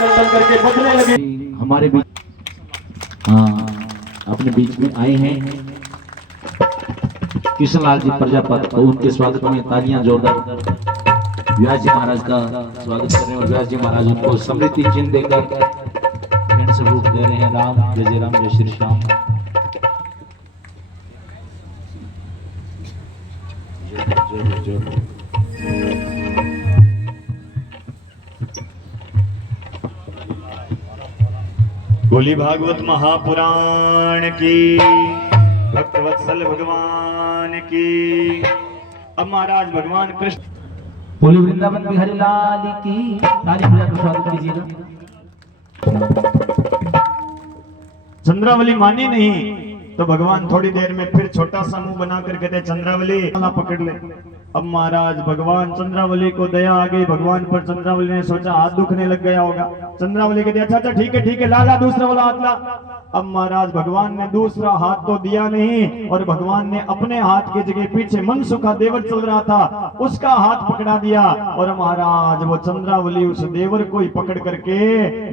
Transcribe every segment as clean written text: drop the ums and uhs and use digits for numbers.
करके बदलने लगे। हमारे बीच अपने बीच में आए हैं किशनलाल जी प्रजापति, तो उनके स्वागत में तालियां जोरदार व्यास जी महाराज का स्वागत कर रहे हैं और व्यास जी महाराज उनको समृद्धि चिन्ह देकर स्वरूप दे रहे हैं। राम जय राम, जय श्री राम। बोली भागवत महापुराण की, भक्त वत्सल भगवान की। अब महाराज भगवान कृष्ण बोली वृंदावन बिहारी लाल की, ताली बजाकर स्वागत कीजिएगा। चंद्रावली मानी नहीं तो भगवान थोड़ी देर में फिर छोटा सा मुंह बना कर कहते चंद्रावली पकड़ ले। अब महाराज भगवान चंद्रावली को दया आ गई भगवान पर। चंद्रावली ने सोचा हाथ दुखने लग गया होगा। चंद्रावली कहती अच्छा अच्छा ठीक है ला दूसरा वाला हाथ ला। अब महाराज भगवान ने दूसरा हाथ तो दिया नहीं और भगवान ने अपने हाथ की जगह पीछे मनसुखा देवर चल रहा था उसका हाथ पकड़ा दिया। और महाराज वो चंद्रावली उस देवर को ही पकड़ करके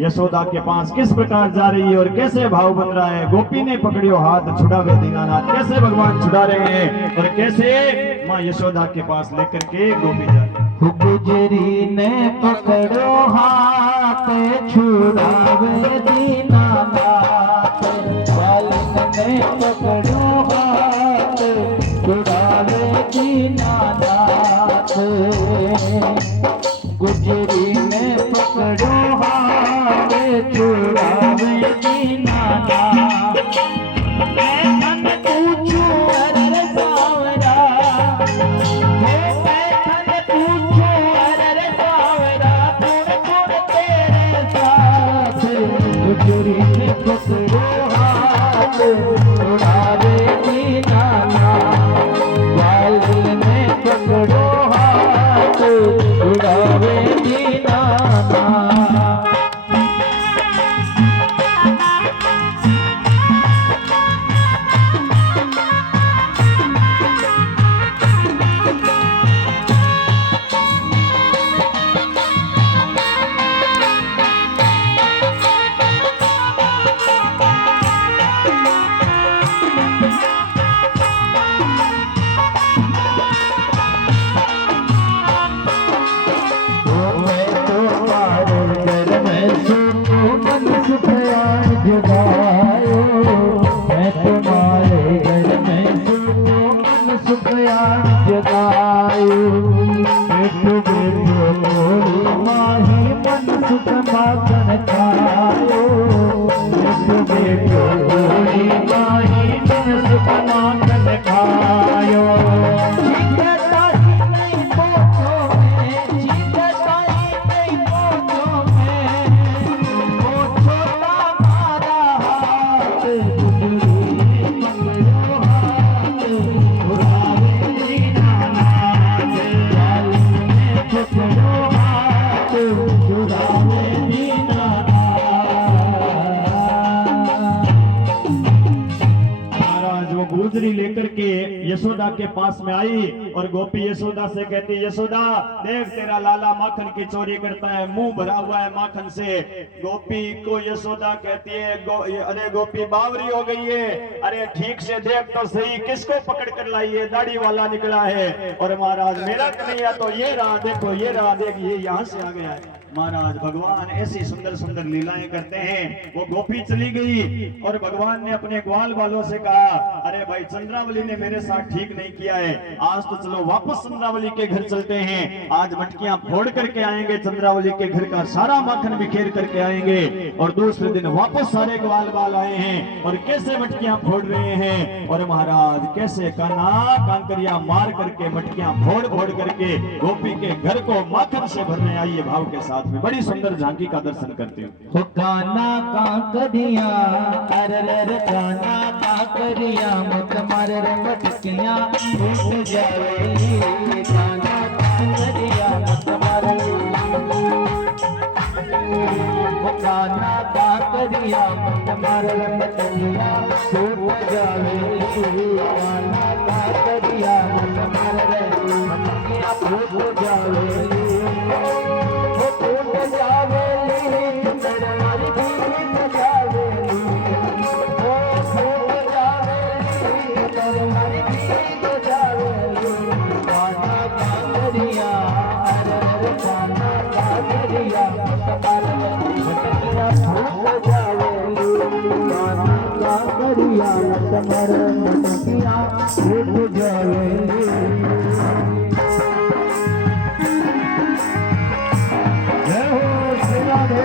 यशोदा के पास किस प्रकार जा रही है और कैसे भाव बन रहा है। गोपी ने पकड़ियो हाथ छुड़ावे दीनानाथ, कैसे भगवान छुड़ा रहे हैं और कैसे माँ यशोदा के पास लेकर के गोपी जा रही। गुजरी ने पकड़ो हाथ छुड़ावे दीनानाथ, बालन ने पकड़ो हाथ छुड़ावे दीनानाथ। गुजरी ने पकड़ो हाथ छुड़ावे दीनानाथ। लेकर के यशोदा के पास में आई और गोपी यशोदा से कहती यशोदा देख तेरा लाला माखन की चोरी करता है, मुंह भरा हुआ है माखन से। गोपी को यशोदा कहती है अरे गोपी बावरी हो गई है, अरे ठीक से देख तो सही किसको पकड़ कर लाई है, दाढ़ी वाला निकला है। और महाराज मेरा कन्हैया तो ये रहा, देखो ये रहा, देख ये यहाँ से आ गया है। महाराज भगवान ऐसी सुंदर सुंदर लीलाएं करते हैं। वो गोपी चली गई और भगवान ने अपने ग्वाल वालों से कहा अरे भाई चंद्रावली ने मेरे साथ ठीक नहीं किया है, आज तो चलो वापस चंद्रावली के घर चलते हैं, आज मटकियां फोड़ करके आएंगे, चंद्रावली के घर का सारा माखन बिखेर करके आएंगे। और दूसरे दिन वापस सारे ग्वाल बाल आए हैं और कैसे मटकियां फोड़ रहे हैं। और महाराज कैसे काना कांकरिया मार करके मटकियां फोड़ फोड़ करके गोपी के घर को माखन से भरने आई है भाव के साथ में। बड़ी सुंदर झांकी का दर्शन करते हो। काना कांकरिया अरे काना कांकरिया मत मार रे मटकियां टूट जावेगी, काना कांकरिया मत मार काना कांकरिया मत मार रे मटकियां टूट जावेगी, काना कांकरिया मत मार रे मटकियां टूट जावेगी। कमर मटकिया उठ जावेली। जय हो श्री राधे।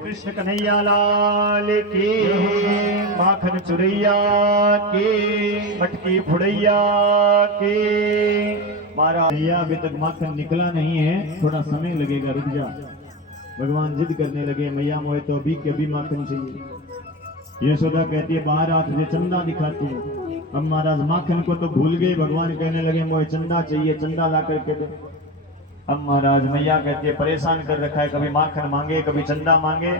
कृष्ण कन्हैया लाल की, माखन चुरैया की, मटकी फुड़ैया की। महाराज भैया अभी तक माखन निकला नहीं है, थोड़ा समय लगेगा, रुक जा। भगवान जिद करने लगे, मैया मोहे तो अभी के अभी माखन चाहिए। यशोदा कहती है बाहर आ, तुझे चंदा दिखाती है। अब महाराज माखन को तो भूल गए, भगवान कहने लगे मोहे चंदा चाहिए, चंदा ला करके दे। अब महाराज मैया कहती है परेशान कर रखा है, कभी माखन मांगे कभी चंदा मांगे।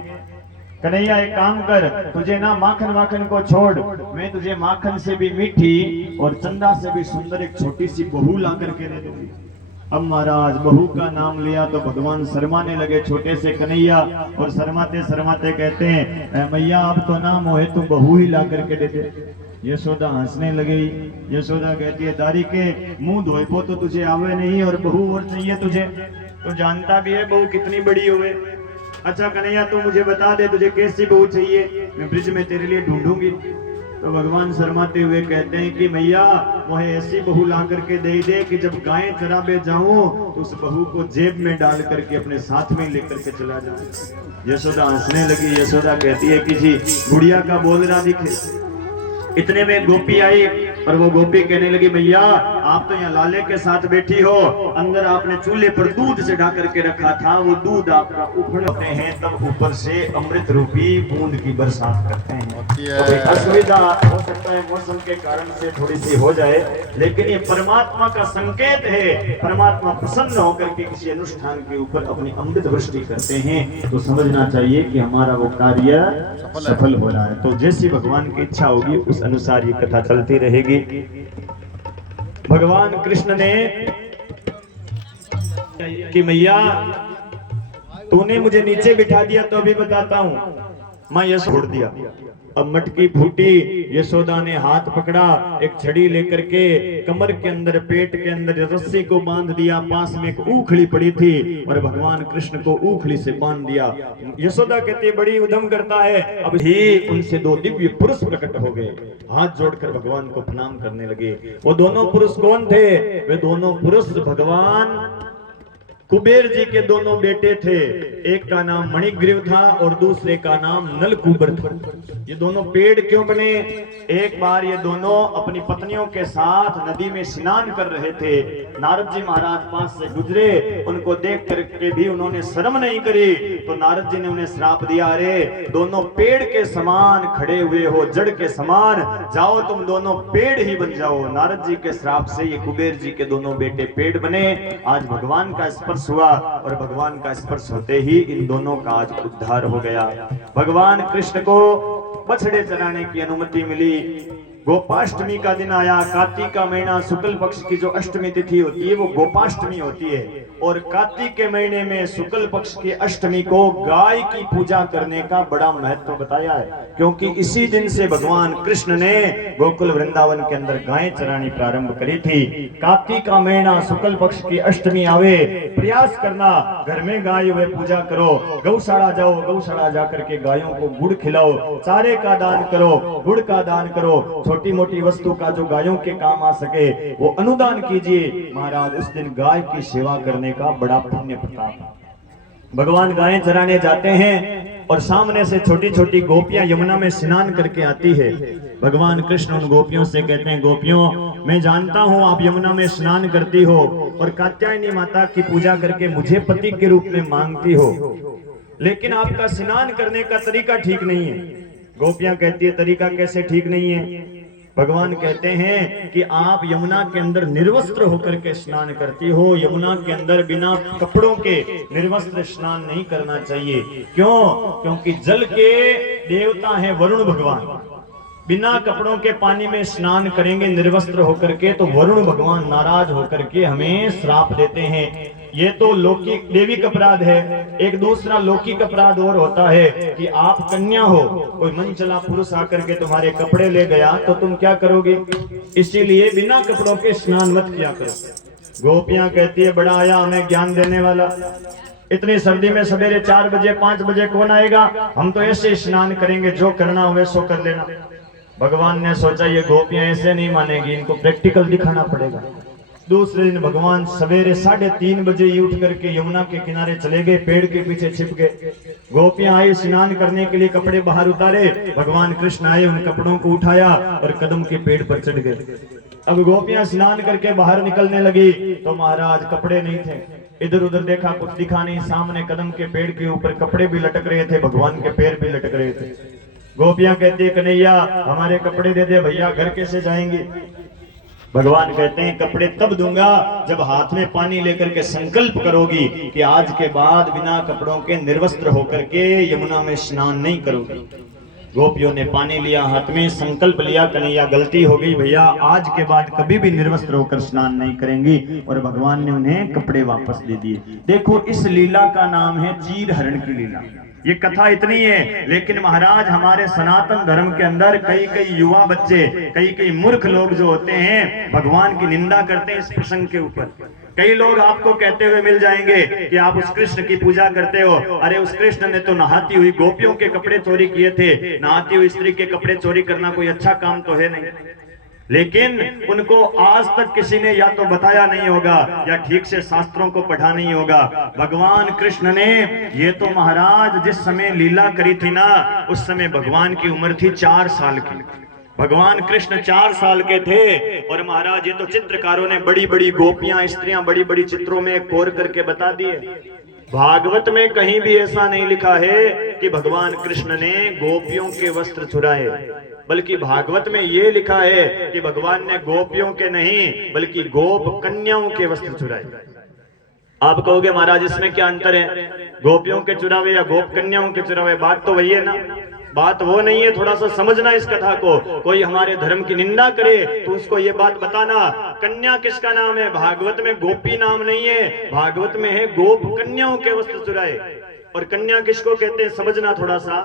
कन्हैया एक काम कर, तुझे ना माखन वाखन को छोड़, मैं तुझे माखन से भी मीठी और चंदा से भी सुंदर एक छोटी सी बहू ला करके दे दूंगी। अब महाराज बहू का नाम लिया तो भगवान शर्माने लगे, छोटे से कन्हैया, और शर्माते शर्माते कहते हैं मैया अब तो नाम हो तुम बहू ही ला करके दे दे। यशोदा हंसने लगी। यशोदा कहती है दारी के मुंह धोए को तो तुझे आवे नहीं और बहू और चाहिए तुझे, तो जानता भी है बहू कितनी बड़ी हुए। अच्छा कन्हैया तू मुझे बता दे तुझे कैसी बहू चाहिए, मैं ब्रिज में तेरे लिए ढूंढूंगी। तो भगवान शर्माते हुए कहते हैं कि मैया मुझे ऐसी बहू ला करके दे कि जब गायें चराबे जाऊं तो उस बहू को जेब में डाल करके अपने साथ में लेकर के चला जाऊं। यशोदा हंसने लगी। यशोदा कहती है कि जी गुड़िया का बोल रहा दिखे। इतने में गोपी आई और वो गोपी कहने लगी मैया आप तो यहाँ लाले के साथ बैठी हो, अंदर आपने चूल्हे पर दूध से ढा करके रखा था, वो दूध आपका उफड़ते हैं तब ऊपर से अमृत रूपी बूंद की बरसात करते हैं। तो असुविधा हो सकता है मौसम के कारण से थोड़ी सी हो जाए, लेकिन ये परमात्मा का संकेत है। परमात्मा प्रसन्न होकर के किसी अनुष्ठान के ऊपर अपनी अमृत वृष्टि करते हैं तो समझना चाहिए कि हमारा वो कार्य सफल हो रहा है। तो जैसी भगवान की इच्छा होगी उस अनुसार ये कथा चलती रहेगी। भगवान कृष्ण ने कि मैया तूने मुझे नीचे बिठा दिया तो अभी बताता हूँ। माँ ये छोड़ दिया। अब मटकी फूटी, यशोदा ने हाथ पकड़ा, एक छड़ी लेकर के कमर के अंदर पेट के अंदर रस्सी को बांध दिया। पास में एक ऊखली पड़ी थी और भगवान कृष्ण को ऊखली से बांध दिया। यशोदा कहती बड़ी उधम करता है। अब ही उनसे दो दिव्य पुरुष प्रकट हो गए, हाथ जोड़कर भगवान को प्रणाम करने लगे। वो दोनों पुरुष कौन थे? वे दोनों पुरुष भगवान कुबेर जी के दोनों बेटे थे। एक का नाम मणिग्रीव था और दूसरे का नाम नलकूबर था। ये दोनों पेड़ क्यों बने? एक बार ये दोनों अपनी पत्नियों के साथ नदी में स्नान कर रहे थे। नारद जी महाराज पास से गुजरे, उनको देख करके भी उन्होंने शर्म नहीं करी, तो नारद जी ने उन्हें श्राप दिया, अरे दोनों पेड़ के समान खड़े हुए हो, जड़ के समान, जाओ तुम दोनों पेड़ ही बन जाओ। नारद जी के श्राप से ये कुबेर जी के दोनों बेटे पेड़ बने। आज भगवान का स्पर्श हुआ और भगवान का स्पर्श होते ही इन दोनों का आज उद्धार हो गया। भगवान कृष्ण को बछड़े चराने की अनुमति मिली। गोपाष्टमी का दिन आया। कार्तिक का महीना शुक्ल पक्ष की जो अष्टमी तिथि होती है वो गोपाष्टमी होती है। और कार्तिक के महीने में शुक्ल पक्ष की अष्टमी को गाय की पूजा करने का बड़ा महत्व बताया है, क्योंकि इसी दिन से भगवान कृष्ण ने गोकुल वृंदावन के अंदर गायें चरानी प्रारंभ करी थी। कार्तिक का महीना शुक्ल पक्ष की अष्टमी आवे, प्रयास करना घर में गाय हुए पूजा करो, गौशाला जाओ, गौशाला जाकर के गायों को गुड़ खिलाओ, चारे का दान करो, गुड़ का दान करो, छोटी मोटी वस्तु का जो गायों के काम आ सके वो अनुदान कीजिए। महाराज उस दिन गाय की सेवा करने का बड़ा पुण्य प्रताप। भगवान गायें चराने जाते हैं और सामने से छोटी छोटी गोपियां यमुना में स्नान करके आती है। भगवान कृष्ण उन गोपियों से कहते हैं, गोपियों मैं जानता हूं आप यमुना में स्नान करती हो और कात्यायनी माता की पूजा करके मुझे पति के रूप में मांगती हो, लेकिन आपका स्नान करने का तरीका ठीक नहीं है। गोपियां कहती है तरीका कैसे ठीक नहीं है? भगवान कहते हैं कि आप यमुना के अंदर निर्वस्त्र होकर के स्नान करती हो। यमुना के अंदर बिना कपड़ों के निर्वस्त्र स्नान नहीं करना चाहिए। क्यों? क्योंकि जल के देवता हैं वरुण भगवान। बिना कपड़ों के पानी में स्नान करेंगे निर्वस्त्र होकर के तो वरुण भगवान नाराज होकर के हमें श्राप देते हैं। ये तो लौकिक देविक अपराध है। एक दूसरा लौकिक अपराध और होता है कि आप कन्या हो, कोई मन चला पुरुष आकर के तुम्हारे कपड़े ले गया तो तुम क्या करोगे? इसीलिए बिना कपड़ों के स्नान मत किया करो। गोपियां कहती है बड़ा आया हमें ज्ञान देने वाला, इतनी सर्दी में सवेरे 4 बजे 5 बजे कौन आएगा? हम तो ऐसे स्नान करेंगे, जो करना हो वैसो कर लेना। भगवान ने सोचा ये गोपियां ऐसे नहीं मानेगी, इनको प्रैक्टिकल दिखाना पड़ेगा। दूसरे दिन भगवान सवेरे 3:30 बजे ही उठ करके यमुना के किनारे चले गए, पेड़ के पीछे छिप गए। गोपियां आई स्नान करने के लिए, कपड़े बाहर उतारे। भगवान कृष्ण आए, उन कपड़ों को उठाया और कदम के पेड़ पर चढ़ गए। अब गोपियां स्नान करके बाहर निकलने लगी तो महाराज कपड़े नहीं थे। इधर उधर देखा, कुछ दिखा नहीं। सामने कदम के पेड़ के ऊपर कपड़े भी लटक रहे थे, भगवान के पैर भी लटक रहे थे। गोपियां कहती कन्हैया हमारे कपड़े दे दे, भैया घर कैसे जाएंगे? भगवान कहते हैं कपड़े तब दूंगा जब हाथ में पानी लेकर के संकल्प करोगी कि आज के बाद बिना कपड़ों के निर्वस्त्र होकर के यमुना में स्नान नहीं करोगी। गोपियों ने पानी लिया हाथ में, संकल्प लिया, कन्हैया गलती हो गई भैया, आज के बाद कभी भी निर्वस्त्र होकर स्नान नहीं करेंगी। और भगवान ने उन्हें कपड़े वापस दे दिए। देखो इस लीला का नाम है चीर हरण की लीला। ये कथा इतनी है, लेकिन महाराज हमारे सनातन धर्म के अंदर कई युवा बच्चे, कई मूर्ख लोग जो होते हैं भगवान की निंदा करते हैं इस प्रसंग के ऊपर। कई लोग आपको कहते हुए मिल जाएंगे कि आप उस कृष्ण की पूजा करते हो। अरे उस कृष्ण ने तो नहाती हुई गोपियों के कपड़े चोरी किए थे। नहाती हुई स्त्री के कपड़े चोरी करना कोई अच्छा काम तो है नहीं, लेकिन उनको आज तक किसी ने या तो बताया नहीं होगा या ठीक से शास्त्रों को पढ़ा नहीं होगा। भगवान कृष्ण ने ये तो महाराज जिस समय लीला करी थी ना, उस समय भगवान की उम्र थी 4 साल की। भगवान कृष्ण 4 साल के थे और महाराज ये तो चित्रकारों ने बड़ी बड़ी गोपियां स्त्रियां बड़ी बड़ी चित्रों में कोर करके बता दिए। भागवत में कहीं भी ऐसा नहीं लिखा है कि भगवान कृष्ण ने गोपियों के वस्त्र चुराए, बल्कि भागवत में ये लिखा है कि भगवान ने गोपियों के नहीं बल्कि गोप कन्याओं के वस्त्र चुराए। आप कहोगे महाराज इसमें क्या अंतर है, गोपियों के चुरावे या गोप कन्याओं के चुरावे? बात तो वही है ना। बात वो नहीं है, थोड़ा सा समझना इस कथा को। कोई हमारे धर्म की निंदा करे तो उसको ये बात बताना, कन्या किसका नाम है? भागवत में गोपी नाम नहीं है, भागवत में है गोप कन्याओं के वस्त्र चुराए। और कन्या किसको कहते हैं समझना थोड़ा सा।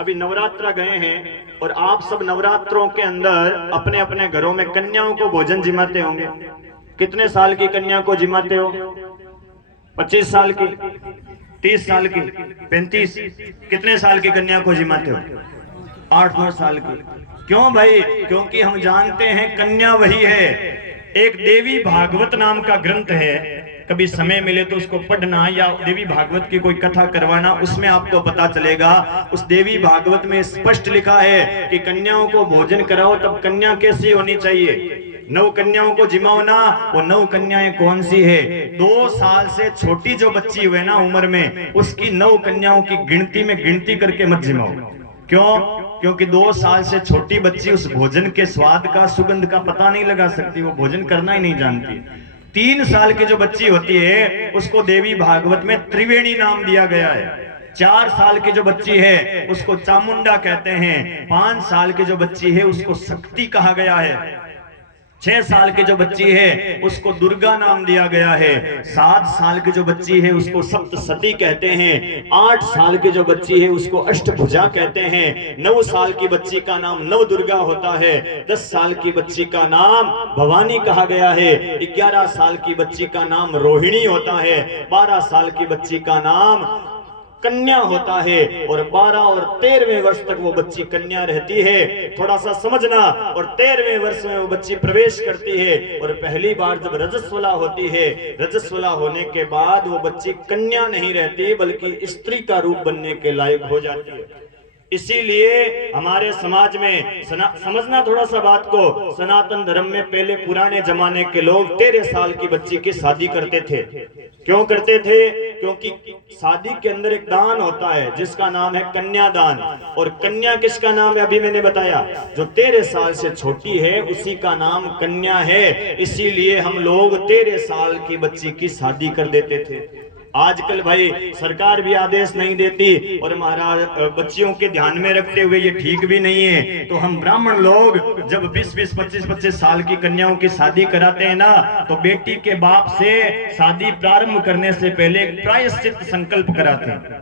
अभी नवरात्र गए हैं और आप सब नवरात्रों के अंदर अपने अपने घरों में कन्याओं को भोजन जिमाते होंगे। कितने साल की कन्या को जिमाते हो? 25 साल की, 30 साल की, 35? कितने साल की कन्या को जिमाते हो? 8-9 साल की। क्यों भाई? क्योंकि हम जानते हैं कन्या वही है। एक देवी भागवत नाम का ग्रंथ है, कभी समय मिले तो उसको पढ़ना या देवी भागवत की कोई कथा करवाना, उसमें आपको पता चलेगा। उस देवी भागवत में स्पष्ट लिखा है कि कन्याओं को भोजन कराओ, तब कन्या कैसी होनी चाहिए? 9 कन्याओं को जिमाओ ना। वो 9 कन्याएं कौन सी है? 2 साल से छोटी जो बच्ची हुए ना उम्र में, उसकी 9 कन्याओं की गिनती में गिनती करके मत जिमाओ। क्यों? क्योंकि 2 साल से छोटी बच्ची उस भोजन के स्वाद का, सुगंध का पता नहीं लगा सकती, वो भोजन करना ही नहीं जानती। 3 साल की जो बच्ची होती है उसको देवी भागवत में त्रिवेणी नाम दिया गया है। 4 साल की जो बच्ची है उसको चामुंडा कहते हैं। 5 साल की जो बच्ची है उसको शक्ति कहा गया है। 6 साल की जो बच्ची है उसको दुर्गा नाम दिया गया है। 7 साल की जो बच्ची है उसको सप्तसती कहते हैं। 8 साल की जो बच्ची है उसको अष्टभुजा कहते हैं। 9 साल की बच्ची का नाम नव दुर्गा होता है। 10 साल की बच्ची का नाम भवानी कहा गया है। 11 साल की बच्ची का नाम रोहिणी होता है। 12 साल की बच्ची का नाम कन्या होता है। और 12 और 13वें वर्ष तक वो बच्ची कन्या रहती है। थोड़ा सा समझना। और 13वें वर्ष में वो बच्ची प्रवेश करती है और पहली बार जब रजस्वला होती है, रजस्वला होने के बाद वो बच्ची कन्या नहीं रहती बल्कि स्त्री का रूप बनने के लायक हो जाती है। इसीलिए हमारे समाज में समझना थोड़ा सा बात को, सनातन धर्म में पहले पुराने जमाने के लोग 13 साल की बच्ची की शादी करते थे। क्यों करते थे? क्योंकि शादी के अंदर एक दान होता है जिसका नाम है कन्यादान। और कन्या किसका नाम है? अभी मैंने बताया, जो 13 साल से छोटी है उसी का नाम कन्या है। इसीलिए हम लोग 13 साल की बच्ची की शादी कर देते थे। आजकल भाई सरकार भी आदेश नहीं देती और महाराज बच्चियों के ध्यान में रखते हुए ये ठीक भी नहीं है। तो हम ब्राह्मण लोग जब 20-20, 25-25 साल की कन्याओं की शादी कराते हैं ना, तो बेटी के बाप से शादी प्रारंभ करने से पहले प्रायश्चित संकल्प कराते हैं।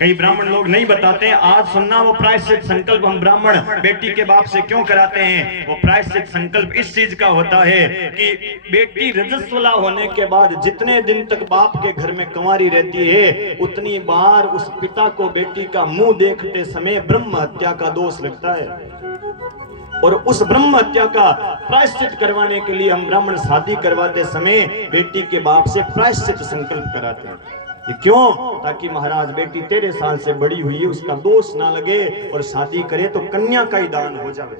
कई ब्राह्मण लोग नहीं बताते। आज सुनना वो प्रायश्चित संकल्प हम ब्राह्मण बेटी के बाप से क्यों कराते हैं। वो प्रायश्चित संकल्प इस चीज का होता है कि बेटी रजस्वला होने के बाद जितने दिन तक बाप के घर में कंवारी रहती है उतनी बार उस पिता को बेटी का मुंह देखते समय ब्रह्म हत्या का दोष लगता है। और उस ब्रह्म हत्या का प्रायश्चित करवाने के लिए हम ब्राह्मण शादी करवाते समय बेटी के बाप से प्रायश्चित संकल्प कराते हैं। ये क्यों? ताकि महाराज बेटी 13 साल से बड़ी हुई है, उसका दोष ना लगे और शादी करे तो कन्या का ही दान हो जाए।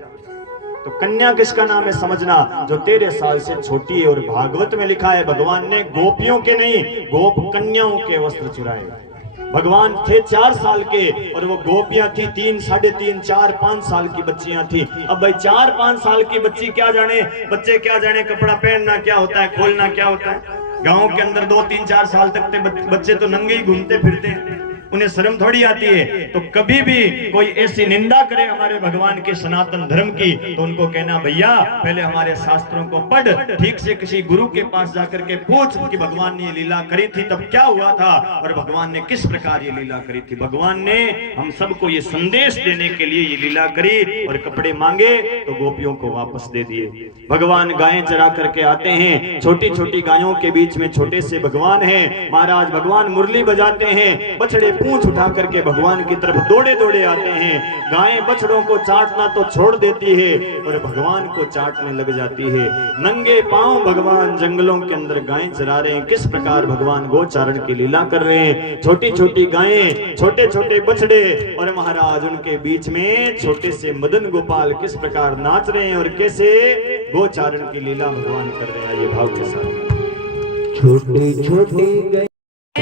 तो कन्या किसका नाम है समझना, जो 13 साल से छोटी है। और भागवत में लिखा है भगवान ने गोपियों के नहीं, गोप कन्याओं के वस्त्र चुराए। भगवान थे 4 साल के और वो गोपियां थी 3, 3.5, 4, 5 साल की बच्चियां थी। अब भाई 4-5 साल की बच्ची क्या जाने, बच्चे क्या जाने कपड़ा पहनना क्या होता है, खोलना क्या होता है। गांव के अंदर 2-3-4 साल तक बच्चे तो नंगे ही घूमते फिरते हैं, उन्हें शर्म थोड़ी आती है। तो कभी भी कोई ऐसी निंदा करे हमारे भगवान के सनातन धर्म की तो उनको कहना भैया पहले हमारे शास्त्रों को पढ़, ठीक से किसी गुरु के पास जाकर के पूछ कि भगवान ने ये लीला करी थी तब क्या हुआ था और भगवान ने किस प्रकार ये लीला करी थी। भगवान ने हम सबको ये संदेश देने के लिए ये लीला करी और कपड़े मांगे तो गोपियों को वापस दे दिए। भगवान गायें चरा करके आते हैं, छोटी छोटी गायों के बीच में छोटे से भगवान है। महाराज भगवान मुरली बजाते हैं, बछड़े पूंछ उठा करके भगवान की तरफ दौड़े दौड़े आते हैं। गायें बछड़ों को चाटना तो छोड़ देती है और भगवान को चाटने लग जाती है। नंगे पांव भगवान जंगलों के अंदर गायें चरा रहे हैं। किस प्रकार भगवान गोचारण की लीला कर रहे हैं। छोटी छोटी गायें, छोटे छोटे बछड़े और महाराज उनके बीच में छोटे से मदन गोपाल किस प्रकार नाच रहे हैं और कैसे गोचारण की लीला भगवान कर रहे हैं। ये भाव के साथ छोटी छोटी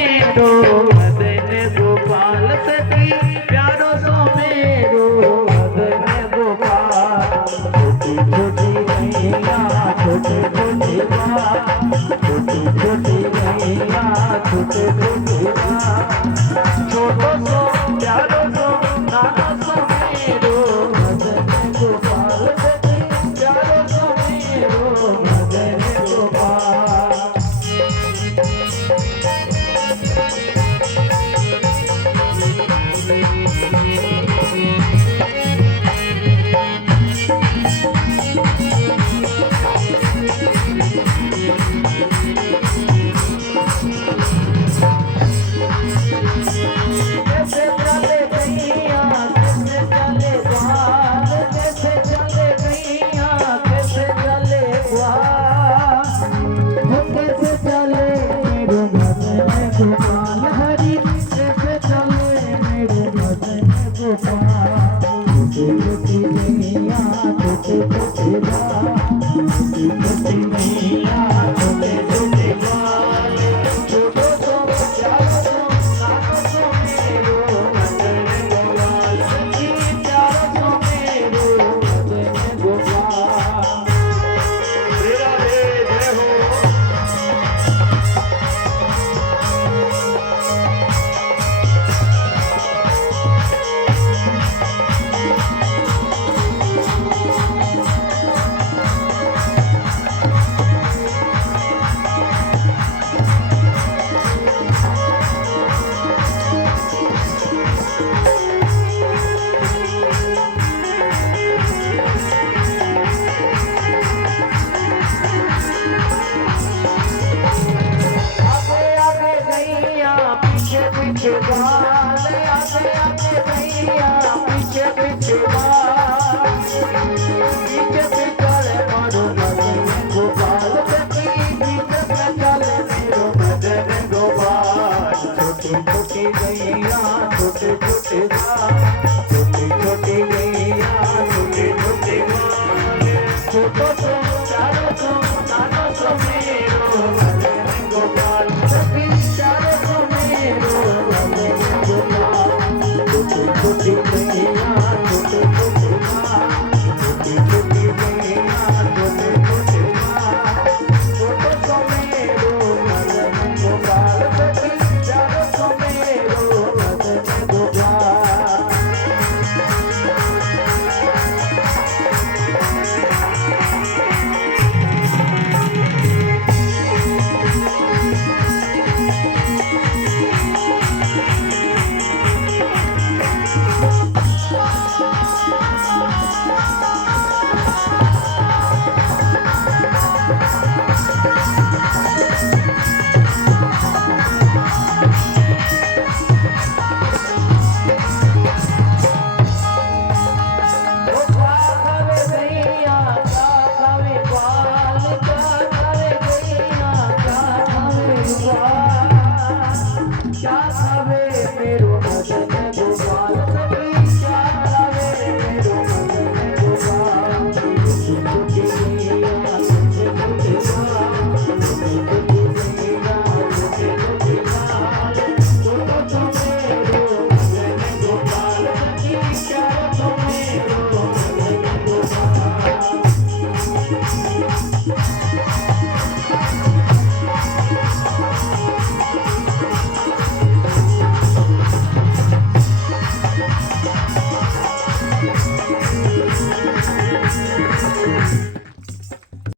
मदन गोपाल सती प्यारो सो मेरो मदन गोपाल। छोटी छोटी नैया छोटे छोटे छोटी छोटी नैया छोटे छोटे छोटो सो प्यारो सो नाना सो मैया